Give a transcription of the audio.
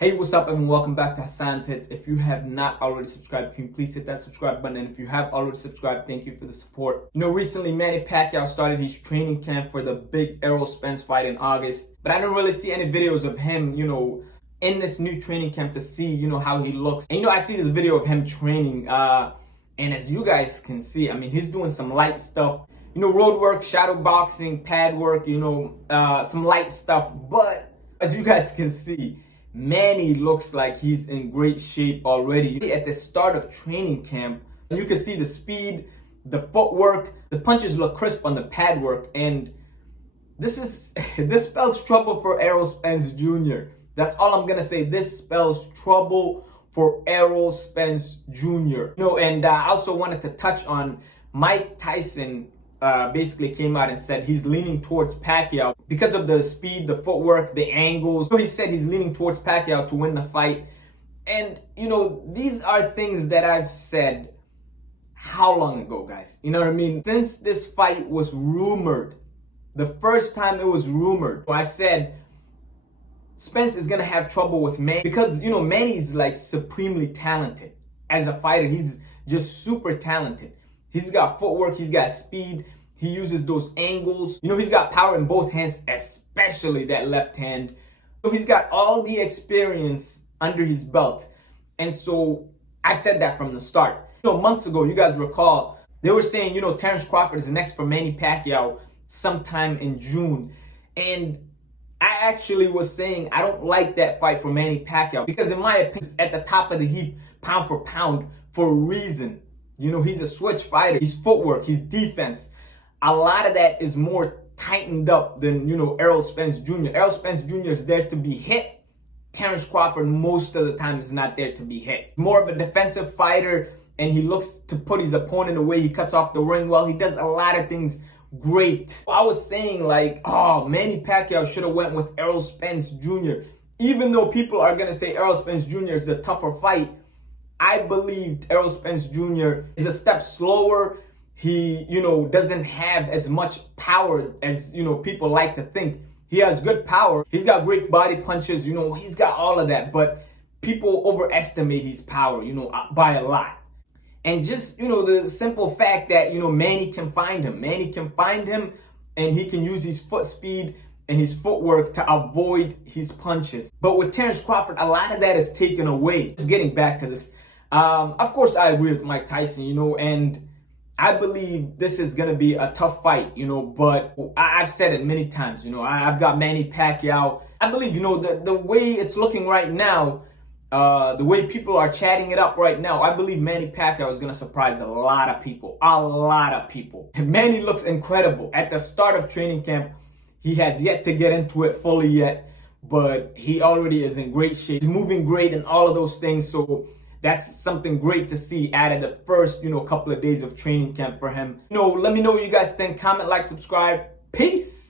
Hey, what's up, everyone? Welcome back to Hassan's Hits. If you have not already subscribed, can you please hit that subscribe button? And if you have already subscribed, thank you for the support. You know, recently Manny Pacquiao started his training camp for the big Errol Spence fight in August. But I didn't really see any videos of him, in this new training camp to see, how he looks. And, I see this video of him training. And as you guys can see, he's doing some light stuff. Road work, shadow boxing, pad work, some light stuff. But as you guys can see, Manny looks like he's in great shape already. At the start of training camp, you can see the speed, the footwork, the punches look crisp on the pad work, and this spells trouble for Errol Spence Jr. That's all I'm gonna say. This spells trouble for Errol Spence Jr. And I also wanted to touch on Mike Tyson. Basically came out and said he's leaning towards Pacquiao because of the speed, the footwork, the angles. So he said he's leaning towards Pacquiao to win the fight. And, these are things that I've said how long ago, guys? You know what I mean? Since this fight was rumored, the first time it was rumored, I said Spence is going to have trouble with Manny because, Manny's like supremely talented as a fighter. He's just super talented. He's got footwork, he's got speed, he uses those angles. He's got power in both hands, especially that left hand. So he's got all the experience under his belt. And so I said that from the start. Months ago, you guys recall, they were saying, Terrence Crawford is next for Manny Pacquiao sometime in June. And I actually was saying I don't like that fight for Manny Pacquiao because in my opinion, it's at the top of the heap, pound for pound, for a reason. He's a switch fighter. His footwork, his defense, a lot of that is more tightened up than, Errol Spence Jr. Errol Spence Jr. is there to be hit. Terrence Crawford most of the time is not there to be hit. More of a defensive fighter, and he looks to put his opponent away. He cuts off the ring well. He does a lot of things great. I was saying Manny Pacquiao should have went with Errol Spence Jr. Even though people are going to say Errol Spence Jr. is a tougher fight, I believed Errol Spence Jr. is a step slower. He, doesn't have as much power as, people like to think. He has good power. He's got great body punches. He's got all of that. But people overestimate his power, by a lot. And just, the simple fact that, Manny can find him. Manny can find him and he can use his foot speed and his footwork to avoid his punches. But with Terrence Crawford, a lot of that is taken away. Just getting back to this. Of course, I agree with Mike Tyson, and I believe this is going to be a tough fight, but I've said it many times, I've got Manny Pacquiao. I believe, the way it's looking right now, the way people are chatting it up right now, I believe Manny Pacquiao is going to surprise a lot of people, And Manny looks incredible. At the start of training camp, he has yet to get into it fully yet, but he already is in great shape. He's moving great and all of those things, so that's something great to see out of the first, couple of days of training camp for him. Let me know what you guys think. Comment, like, subscribe. Peace.